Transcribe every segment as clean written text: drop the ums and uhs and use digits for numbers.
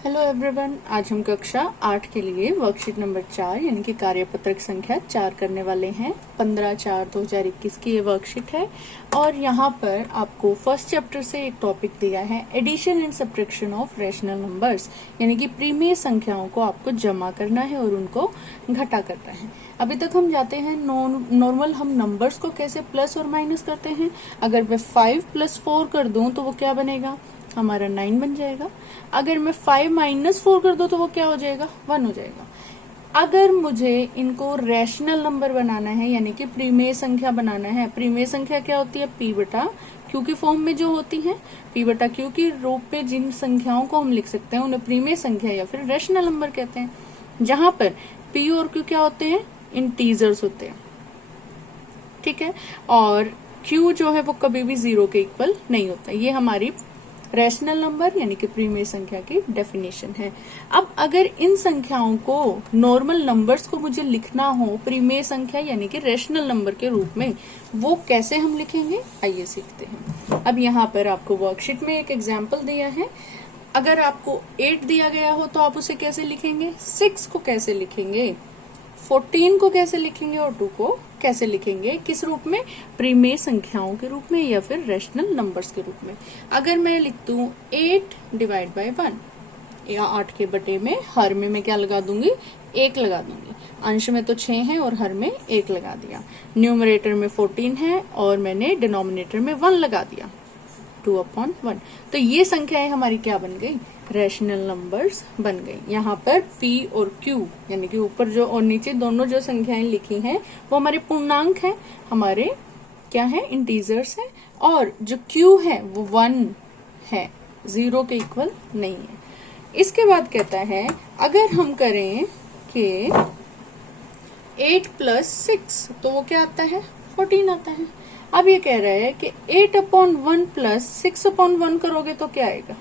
Hello everyone, आज हम कक्षा 8 के लिए वर्कशीट नंबर 4 यानी कि कार्यपत्रक संख्या 4 करने वाले हैं। 15/4/2021 की ये वर्कशीट है और यहाँ पर आपको फर्स्ट चैप्टर से एक टॉपिक दिया है, addition and subtraction of rational numbers, यानी कि प्रीमेय संख्याओं को आपको जमा करना है और उनको घटा करना है। अभी तक हम जाते हैं नॉर्मल हम नंबर्स को कैसे प्लस और माइनस करते हैं। अगर मैं 5 + 4 कर दूं तो वो क्या बनेगा, हमारा 9 बन जाएगा। अगर मैं 5 - 4 कर दूं तो वो क्या हो जाएगा, 1 हो जाएगा। अगर मुझे इनको रैशनल नंबर बनाना है यानी कि प्रीमेय संख्या बनाना है, प्रीमेय संख्या क्या होती है, p/q की फॉर्म में जो होती है, p/q की रूप में जिन संख्याओं को हम लिख सकते हैं उन्हें प्रीमेय संख्या या फिर रैशनल नंबर कहते हैं, जहां पर p और q क्या होते हैं, इंटीजर्स होते हैं। ठीक है, और q जो है वो कभी भी 0 के इक्वल नहीं होता। ये हमारी रैशनल नंबर यानी कि प्रीमेय संख्या की डेफिनेशन है। अब अगर इन संख्याओं को, नॉर्मल नंबर्स को मुझे लिखना हो प्रीमेय संख्या यानी कि रैशनल नंबर के रूप में, वो कैसे हम लिखेंगे, आइए सीखते हैं। अब यहाँ पर आपको वर्कशीट में एक एग्जाम्पल दिया है। अगर आपको 8 दिया गया हो तो आप उसे कैसे लिखेंगे, 6 को कैसे लिखेंगे, 14 को कैसे लिखेंगे और 2 को कैसे लिखेंगे, किस रूप में, प्रीमेय संख्याओं के रूप में या फिर रैशनल नंबर्स के रूप में। अगर मैं लिख दूं 8/1 या 8 के बटे में, हर में मैं क्या लगा दूंगी, 1 लगा दूंगी। अंश में तो 6 है और हर में 1 लगा दिया। न्यूमरेटर में 14 है और मैंने डिनोमिनेटर में 1 लगा दिया, 2/1। तो ये संख्याएं हमारी क्या बन गई, रैशनल नंबर्स बन गई। यहाँ पर p और q यानी कि ऊपर जो और नीचे दोनों जो संख्याएं लिखी हैं वो हमारे पूर्णांक हैं, हमारे क्या है, इंटीजर्स हैं, और जो q है वो 1 है, 0 के इक्वल नहीं है। इसके बाद कहता है अगर हम करें कि 8 + 6 तो वो क्या आता है, 14 आता है। अब ये कह रहा है कि 8/1 + 6/1 करोगे तो क्या आएगा,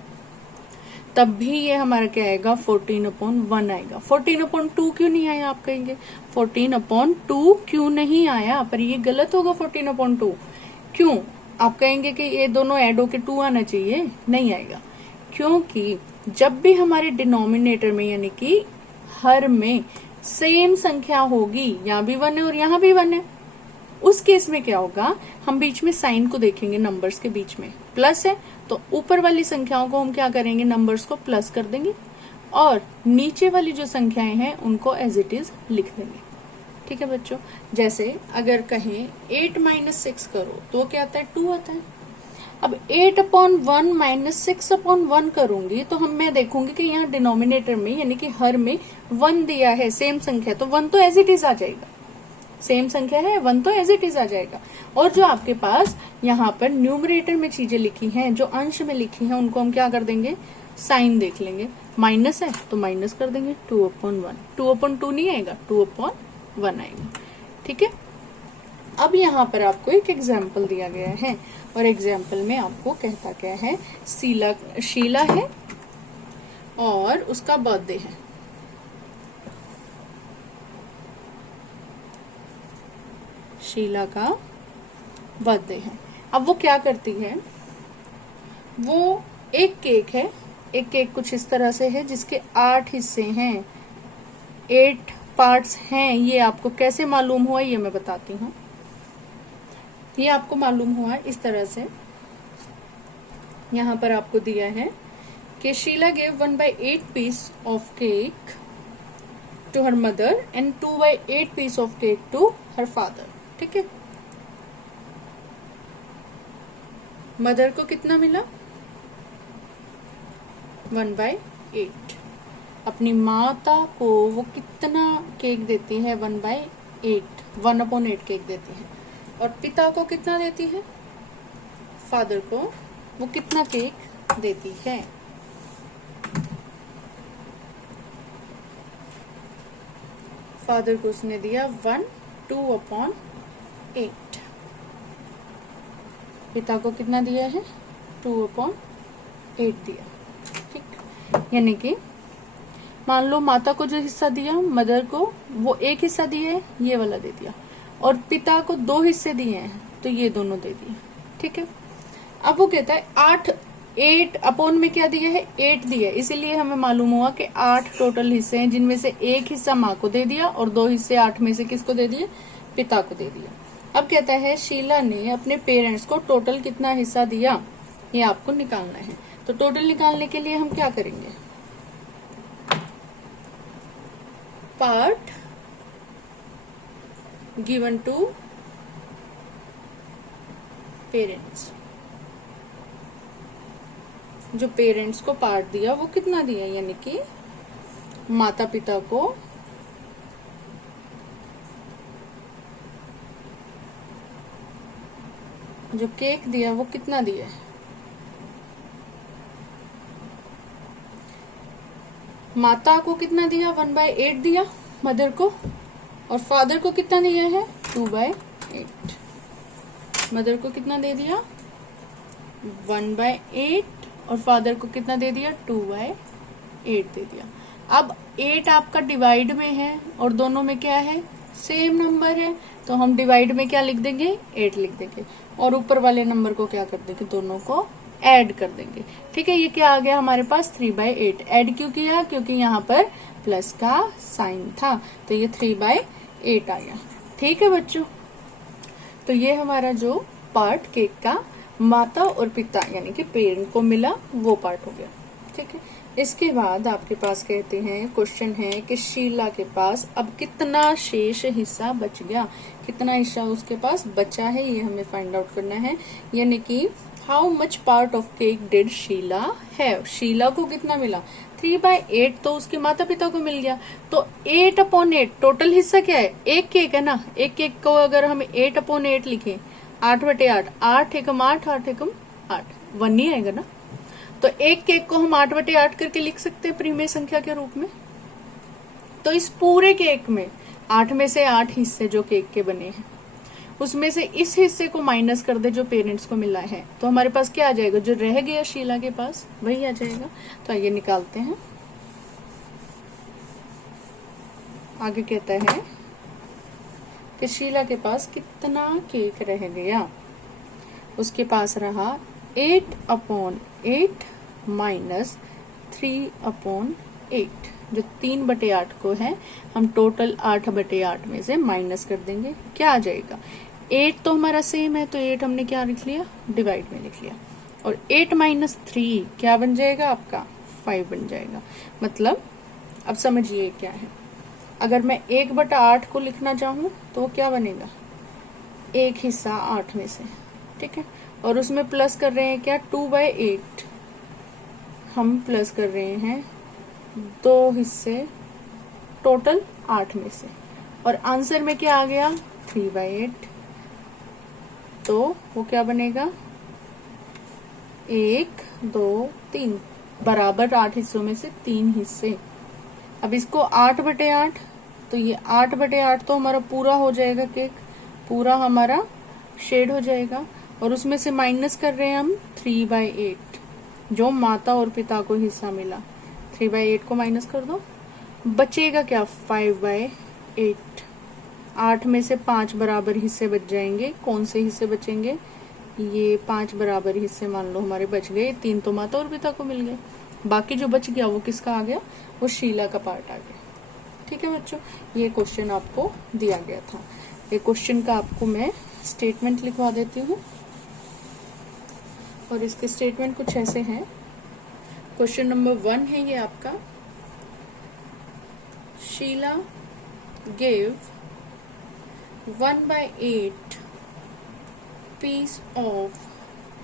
तब भी ये हमारा क्या आएगा, 14/1 आएगा। 14/2 क्यों नहीं आया, आप कहेंगे 14/2 क्यों नहीं आया, पर ये गलत होगा। 14/2 क्यों, आप कहेंगे कि ये दोनों ऐड होके 2 आना चाहिए, नहीं आएगा, क्योंकि जब भी हमारे डिनोमिनेटर में यानी कि हर में सेम संख्या होगी, यहाँ भी 1 है और यहाँ भी 1 है, उस केस में क्या होगा, हम बीच में साइन को देखेंगे, नंबर्स के बीच में प्लस है तो ऊपर वाली संख्याओं को हम क्या करेंगे, नंबर्स को प्लस कर देंगे और नीचे वाली जो संख्याएं हैं उनको एज इट इज लिख देंगे। ठीक है बच्चों, जैसे अगर कहें 8 - 6 करो तो क्या आता है, 2 आता है। अब 8/1 - 6/1 करूंगी तो मैं देखूंगी कि यहाँ डिनोमिनेटर में यानी कि हर में 1 दिया है, सेम संख्या, तो 1 तो एज इट इज आ जाएगा, सेम संख्या है 1 तो एज इट इज आ जाएगा। और जो आपके पास यहाँ पर न्यूमरेटर में चीजें लिखी हैं, जो अंश में लिखी हैं, उनको हम क्या कर देंगे, साइन देख लेंगे। माइनस है तो माइनस कर देंगे, 2/1, 2/2 नहीं आएगा, 2/1 आएगा। ठीक है, अब यहाँ पर आपको एक एग्जाम्पल दिया गया है और एग्जाम्पल में आपको कहता क्या है, शीला है और उसका बर्थडे है। शीला का बर्थडे है। अब वो क्या करती है, वो एक केक है, एक केक कुछ इस तरह से है जिसके 8 हिस्से हैं, 8 पार्ट्स हैं। ये आपको कैसे मालूम हुआ, ये मैं बताती हूँ। ये आपको मालूम हुआ इस तरह से, यहाँ पर आपको दिया है कि Sheela gave 1/8 piece of cake to her mother and 2/8 piece of cake to her father. ठीक है, मदर को कितना मिला, 1/8। अपनी माता को वो कितना केक देती है, 1/8, 1/8 केक देती है। और पिता को कितना देती है, फादर को वो कितना केक देती है। फादर को उसने दिया 2/8, पिता को कितना दिया है, 2/8 दिया। ठीक, यानी कि मान लो माता को जो हिस्सा दिया, मदर को वो एक हिस्सा दिया है, ये वाला दे दिया, और पिता को 2 हिस्से दिए हैं तो ये दोनों दे दिए। ठीक है, अब वो कहता है 8 8 अपॉन में क्या दिया है, 8 दिया है, इसीलिए हमें मालूम हुआ कि 8 टोटल हिस्से हैं, जिनमें से एक हिस्सा माँ को दे दिया और 2 हिस्से 8 में से किसको दे दिए, पिता को दे दिया। अब कहता है शीला ने अपने पेरेंट्स को टोटल कितना हिस्सा दिया, ये आपको निकालना है। तो टोटल निकालने के लिए हम क्या करेंगे, पार्ट गिवन टू पेरेंट्स, जो पेरेंट्स को पार्ट दिया वो कितना दिया, यानी कि माता पिता को जो केक दिया वो कितना दिया है, माता को कितना दिया, 1/8 दिया मदर को, और फादर को कितना दिया है, 2/8। मदर को कितना दे दिया, 1/8, और फादर को कितना दे दिया, 2/8 दे दिया। अब 8 आपका डिवाइड में है और दोनों में क्या है, सेम नंबर है, तो हम डिवाइड में क्या लिख देंगे, 8 लिख देंगे, और ऊपर वाले नंबर को क्या कर देंगे, दोनों को ऐड कर देंगे। ठीक है, ये क्या आ गया हमारे पास, 3/8। ऐड क्यों किया, क्योंकि यहाँ पर प्लस का साइन था, तो ये 3/8 आ गया। ठीक है बच्चों, तो ये हमारा जो पार्ट केक का माता और पिता यानी कि पेरेंट को मिला वो पार्ट हो गया। ठीक है, इसके बाद आपके पास कहते हैं, क्वेश्चन है कि शीला के पास अब कितना शेष हिस्सा बच गया, कितना हिस्सा उसके पास बचा है, ये हमें फाइंड आउट करना है। यानी कि how much part of cake did Sheela have, Sheela को कितना मिला, 3/8 तो उसके माता पिता को मिल गया, तो 8/8 टोटल हिस्सा क्या है, एक केक है ना, एक केक को अगर हम 8/8 लिखें, 8/8, 8 एकम 8, 8 एकम 8, 1 नहीं आएगा ना, तो एक केक को हम 8/8 करके लिख सकते हैं परिमेय संख्या के रूप में। तो इस पूरे केक में 8 में से 8 हिस्से जो केक के बने हैं, उसमें से इस हिस्से को माइनस कर दे जो पेरेंट्स को मिला है, तो हमारे पास क्या आ जाएगा, जो रह गया शीला के पास वही आ जाएगा। तो आइए निकालते हैं। आगे कहता है कि शीला के पास कितना केक रह गया, उसके पास रहा 8/8 माइनस 3/8, जो 3/8 को है हम टोटल 8/8 में से माइनस कर देंगे, क्या आ जाएगा, 8 तो हमारा सेम है, तो 8 हमने क्या लिख लिया, डिवाइड में लिख लिया, और 8 माइनस 3 क्या बन जाएगा आपका, 5 बन जाएगा। मतलब अब समझिए क्या है, अगर मैं 1/8 को लिखना चाहूँ तो वो क्या बनेगा, एक हिस्सा 8 में से, ठीक है, और उसमें प्लस कर रहे हैं क्या, 2/8 हम प्लस कर रहे हैं 2 हिस्से टोटल 8 में से, और आंसर में क्या आ गया, 3/8, तो वो क्या बनेगा, 1 2 3 बराबर 8 हिस्सों में से 3 हिस्से। अब इसको 8/8, तो ये 8/8 तो हमारा पूरा हो जाएगा, केक पूरा हमारा शेड हो जाएगा, और उसमें से माइनस कर रहे हैं हम 3/8 जो माता और पिता को हिस्सा मिला, 3/8 को माइनस कर दो, बचेगा क्या, 5/8। 8 में से 5 बराबर हिस्से बच जाएंगे, कौन से हिस्से बचेंगे, ये 5 बराबर हिस्से मान लो हमारे बच गए, 3 तो माता और पिता को मिल गए, बाकी जो बच गया वो किसका आ गया, वो शीला का पार्ट आ गया। ठीक है बच्चों, ये क्वेश्चन आपको दिया गया था। ये क्वेश्चन का आपको मैं स्टेटमेंट लिखवा देती हूँ, और इसके स्टेटमेंट कुछ ऐसे हैं। क्वेश्चन नंबर 1 है ये आपका, Sheila give 1/8 piece of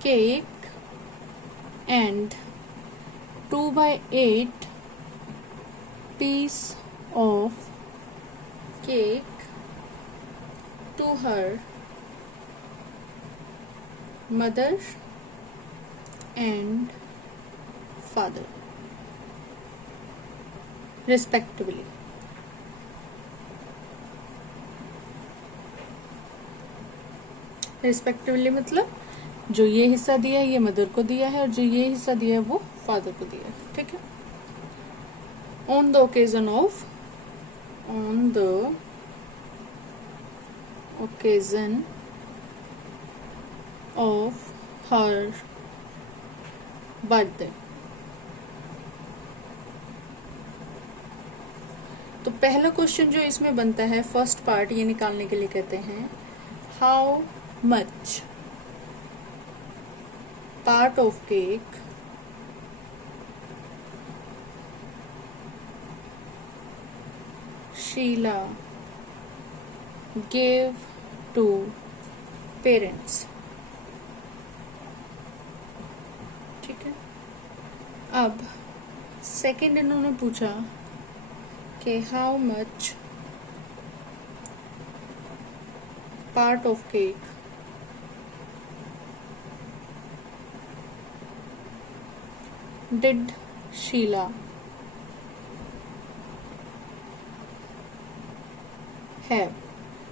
cake and 2/8 piece of cake to her mother and father respectively. Respectively मतलब जो ये हिस्सा दिया है ये मदर को दिया है, और जो ये हिस्सा दिया है वो फादर को दिया है। ठीक है, on the occasion of her birthday. तो पहला क्वेश्चन जो इसमें बनता है, फर्स्ट पार्ट, ये निकालने के लिए कहते हैं how much part of cake Sheela gave to parents. ठीक है, अब सेकंड इन्होंने पूछा कि how much part of cake did Sheela है,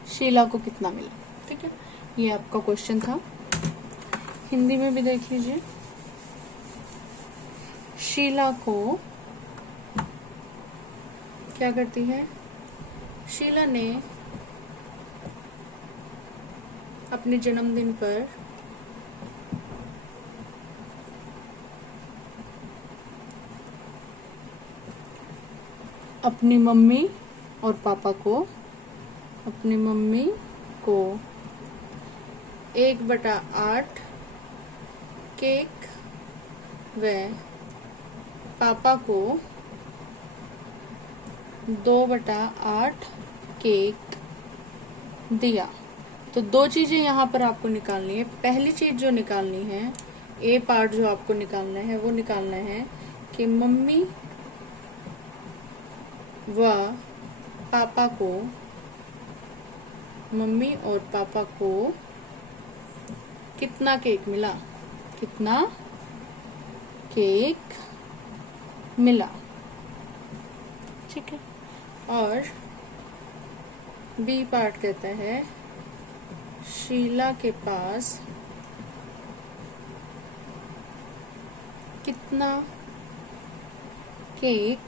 शीला को कितना मिला। ठीक है, ये आपका क्वेश्चन था। हिंदी में भी देख लीजिए। शीला को क्या करती है, शीला ने अपने जन्मदिन पर अपनी मम्मी और पापा को, अपनी मम्मी को 1/8 केक व पापा को 2/8 केक दिया। तो दो चीजें यहाँ पर आपको निकालनी है। पहली चीज जो निकालनी है, ए पार्ट जो आपको निकालना है, वो निकालना है कि मम्मी व पापा को, मम्मी और पापा को कितना केक मिला, कितना केक मिला। ठीक है, और बी पार्ट कहता है शीला के पास कितना केक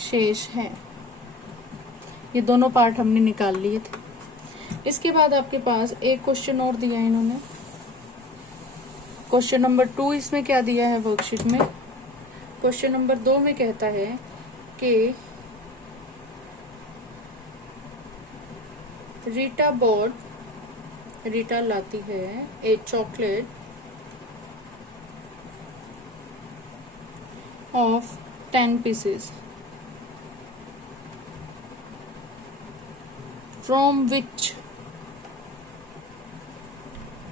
शेष है। ये दोनों पार्ट हमने निकाल लिए थे। इसके बाद आपके पास एक क्वेश्चन और दिया है इन्होंने, क्वेश्चन नंबर 2। इसमें क्या दिया है वर्कशीट में, क्वेश्चन नंबर 2 में कहता है कि रीटा लाती है ए chocolate of 10 pieces from which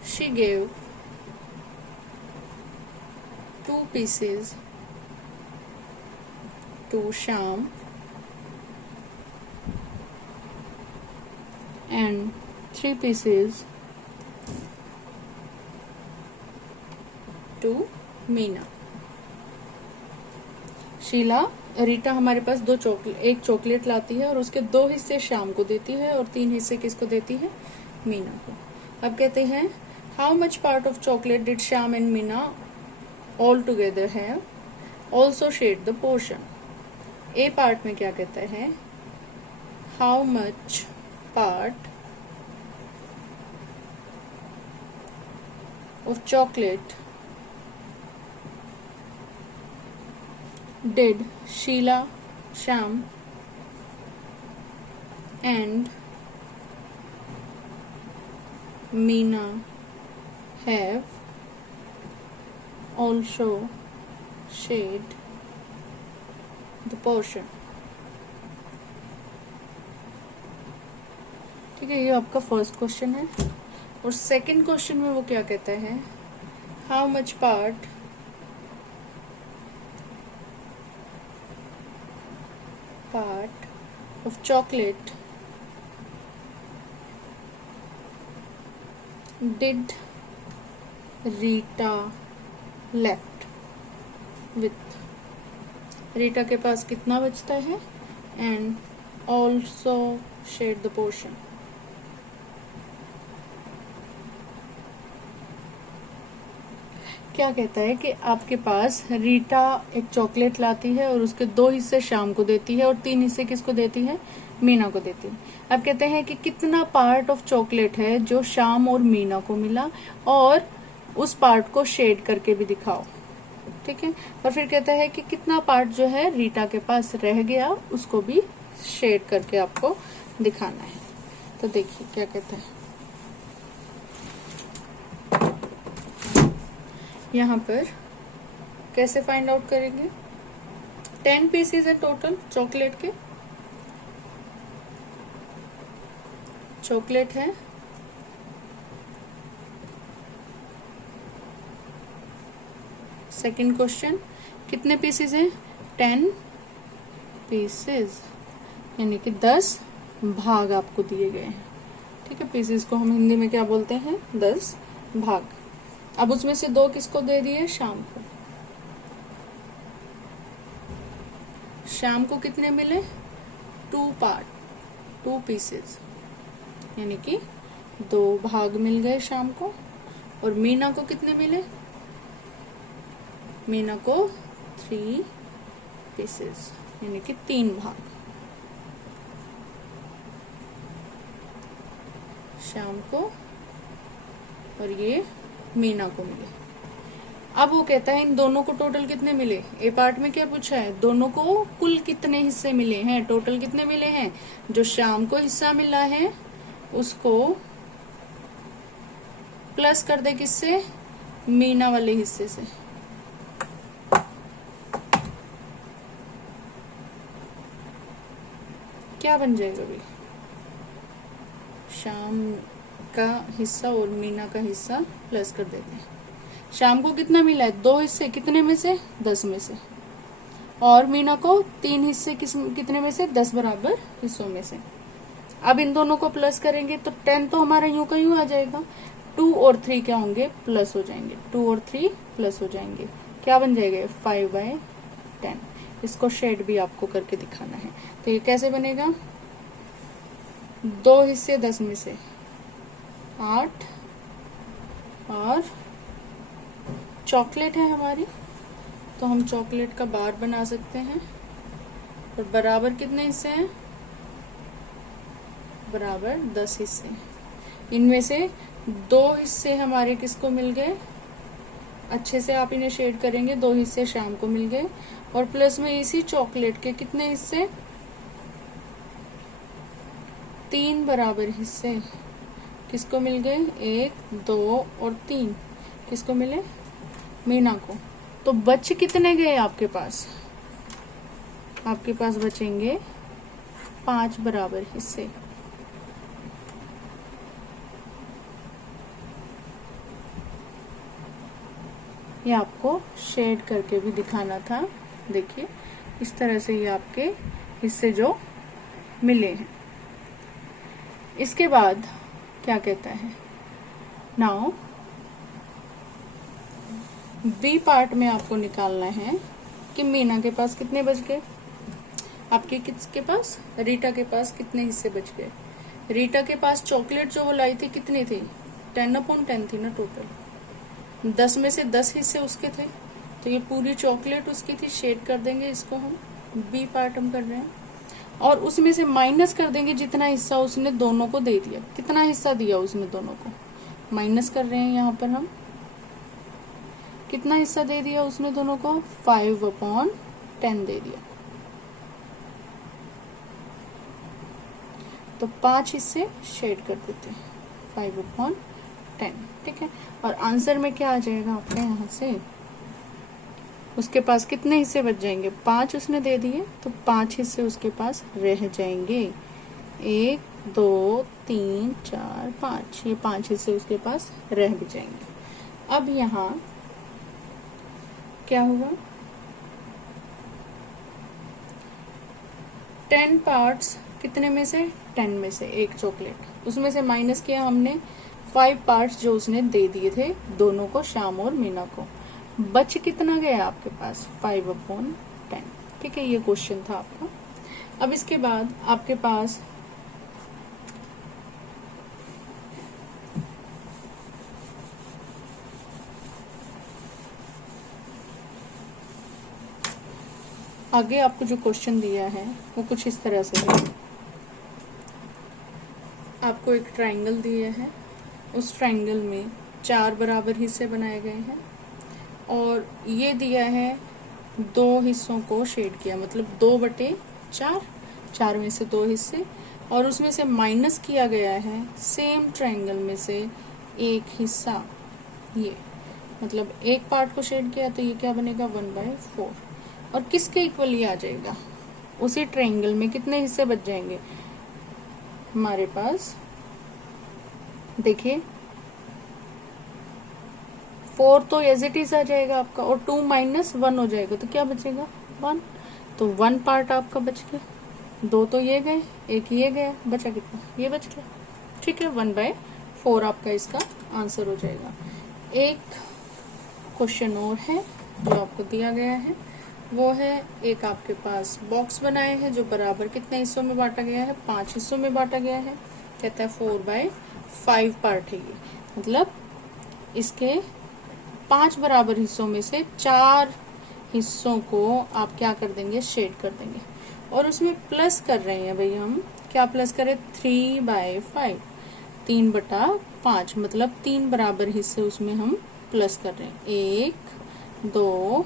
she gave 2 pieces to Shyam and 3 pieces to Meena. Rita हमारे पास एक चॉकलेट लाती है और उसके 2 हिस्से श्याम को देती है और 3 हिस्से किसको देती है, मीना को। अब कहते हैं how much part of chocolate did Shyam and Meena all together have also shared the portion. A part में क्या कहता है, how much part of chocolate did Sheila, Shyam and Meena have also shared the portion। ठीक है, ये आपका first question है। और सेकंड क्वेश्चन में वो क्या कहता है, how much part of chocolate did Rita left with, Rita के पास कितना बचता है, and also shared the portion। क्या कहता है कि आपके पास रीटा एक चॉकलेट लाती है और उसके 2 हिस्से शाम को देती है और 3 हिस्से किसको देती है, मीना को देती है। अब कहते हैं कि कितना पार्ट ऑफ चॉकलेट है जो शाम और मीना को मिला और उस पार्ट को शेड करके भी दिखाओ, ठीक है। और फिर कहता है कि कितना पार्ट जो है रीटा के पास रह गया, उसको भी शेड करके आपको दिखाना है। तो देखिए क्या कहता है, यहाँ पर कैसे फाइंड आउट करेंगे। 10 पीसेज है टोटल चॉकलेट के, चॉकलेट है सेकंड क्वेश्चन, कितने पीसेज हैं 10 पीसेज, यानी कि 10 भाग आपको दिए गए हैं, ठीक है। पीसेज को हम हिंदी में क्या बोलते हैं, 10 भाग। अब उसमें से 2 किसको दे दिए, शाम को। शाम को कितने मिले, 2 पार्ट, 2 पीसेज, यानी कि 2 भाग मिल गए शाम को। और मीना को कितने मिले, मीना को 3 पीसेज, यानी कि 3 भाग। शाम को और ये मीना को मिले। अब वो कहता है इन दोनों को टोटल कितने मिले। ए पार्ट में क्या पूछा है, दोनों को कुल कितने हिस्से मिले हैं, टोटल कितने मिले हैं। जो शाम को हिस्सा मिला है उसको प्लस कर दे किससे, मीना वाले हिस्से से। क्या बन जाएगा भाई, शाम का हिस्सा और मीना का हिस्सा प्लस कर देते हैं। शाम को कितना मिला है, 2 हिस्से, कितने में से, 10 में से। और मीना को 3 हिस्से, कितने में से, 10 बराबर हिस्सों में से। अब इन दोनों को प्लस करेंगे तो 10 तो हमारा यूं का यूं आ जाएगा, 2 और 3 क्या होंगे, प्लस हो जाएंगे, 2 और 3 प्लस हो जाएंगे, क्या बन जाएगा 5/10। इसको शेड भी आपको करके दिखाना है। तो ये कैसे बनेगा, 2 हिस्से 10 में से 8, और चॉकलेट है हमारी, तो हम चॉकलेट का बार बना सकते हैं। और बराबर कितने हिस्से हैं, बराबर 10 हिस्से। इनमें से 2 हिस्से हमारे किसको मिल गए, अच्छे से आप इन्हें शेड करेंगे, 2 हिस्से शाम को मिल गए। और प्लस में इसी चॉकलेट के कितने हिस्से, 3 बराबर हिस्से किसको मिल गए, 1, 2 और 3 किसको मिले, मीना को। तो बच कितने गए आपके पास, आपके पास बचेंगे 5 बराबर हिस्से। ये आपको शेड करके भी दिखाना था। देखिए इस तरह से ये आपके हिस्से जो मिले हैं। इसके बाद क्या कहता है, नाउ बी पार्ट में आपको निकालना है कि मीना के पास कितने बच गए, आपके किसके पास, रीटा के पास कितने हिस्से बच गए। रीटा के पास चॉकलेट जो वो लाई थी कितनी थी, 10/10 थी ना टोटल, 10 में से 10 हिस्से उसके थे, तो ये पूरी चॉकलेट उसकी थी। शेड कर देंगे इसको, हम बी पार्ट हम कर रहे हैं। और उसमें से माइनस कर देंगे जितना हिस्सा उसने दोनों को दे दिया, कितना हिस्सा दिया उसने दोनों को, माइनस कर रहे हैं यहाँ पर हम, कितना हिस्सा दे दिया उसने दोनों को, 5/10 दे दिया। तो 5 हिस्से शेड कर देते हैं, 5/10, ठीक है। और आंसर में क्या आ जाएगा आपके यहाँ से, उसके पास कितने हिस्से बच जाएंगे, 5 उसने दे दिए, तो 5 हिस्से उसके पास रह जाएंगे, 1, 2, 3, 4, 5, ये 5 हिस्से उसके पास रह भी जाएंगे। अब यहाँ क्या होगा, 10 पार्ट्स कितने में से, 10 में से एक चॉकलेट, उसमें से माइनस किया हमने 5 पार्ट्स जो उसने दे दिए थे दोनों को, शाम और मीना को। बच कितना गया आपके पास, 5/10, ठीक है। ये क्वेश्चन था आपका। अब इसके बाद आपके पास आगे आपको जो क्वेश्चन दिया है वो कुछ इस तरह से है। आपको एक ट्रायंगल दिया है, उस ट्रायंगल में 4 बराबर हिस्से बनाए गए हैं और ये दिया है 2 हिस्सों को शेड किया, मतलब 2/4, 4 में से 2 हिस्से, और उसमें से माइनस किया गया है सेम ट्रायंगल में से एक हिस्सा, ये मतलब एक पार्ट को शेड किया तो ये क्या बनेगा 1/4, और किसके इक्वल ये आ जाएगा, उसी ट्रायंगल में कितने हिस्से बच जाएंगे हमारे पास, देखिए 4 तो एज इट इज आ जाएगा आपका, और 2 - 1 हो जाएगा तो क्या बचेगा 1, तो 1 पार्ट आपका बच गया, 2 तो ये गए, एक ये गया, बचा कितना, ये बच गया, ठीक है 1/4 आपका इसका आंसर हो जाएगा। एक क्वेश्चन और है जो आपको दिया गया है, वो है एक आपके पास बॉक्स बनाए हैं जो बराबर कितने हिस्सों में बांटा गया है, 5 हिस्सों में बांटा गया है, कहता है 4/5 पार्ट है ये, मतलब इसके 5 बराबर हिस्सों में से 4 हिस्सों को आप क्या कर देंगे, शेड कर देंगे, और उसमें प्लस कर रहे हैं भाई, हम क्या प्लस करें 3/5, 3/5, मतलब 3 बराबर हिस्से उसमें हम प्लस कर रहे हैं, 1 2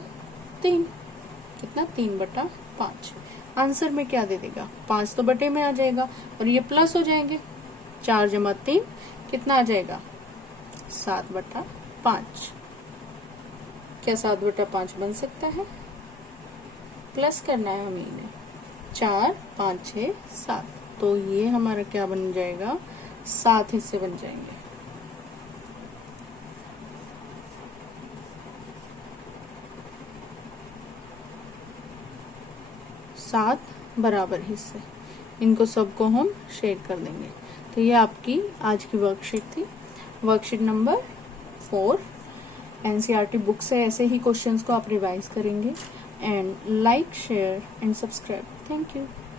3, कितना 3/5, आंसर में क्या दे देगा 5 तो बटे में आ जाएगा, और ये प्लस हो जाएंगे, 4 + 3 कितना आ जाएगा 7/5, क्या 7/5 बन सकता है, प्लस करना है हमें इन्हें, 4 5 6 7, तो ये हमारा क्या बन जाएगा 7 हिस्से बन जाएंगे। सात बराबर हिस्से, इनको सबको हम शेड कर देंगे। तो ये आपकी आज की वर्कशीट थी, वर्कशीट नंबर 4। एनसीईआरटी बुक से ऐसे ही क्वेश्चंस को आप रिवाइज करेंगे, and like share and subscribe. Thank you.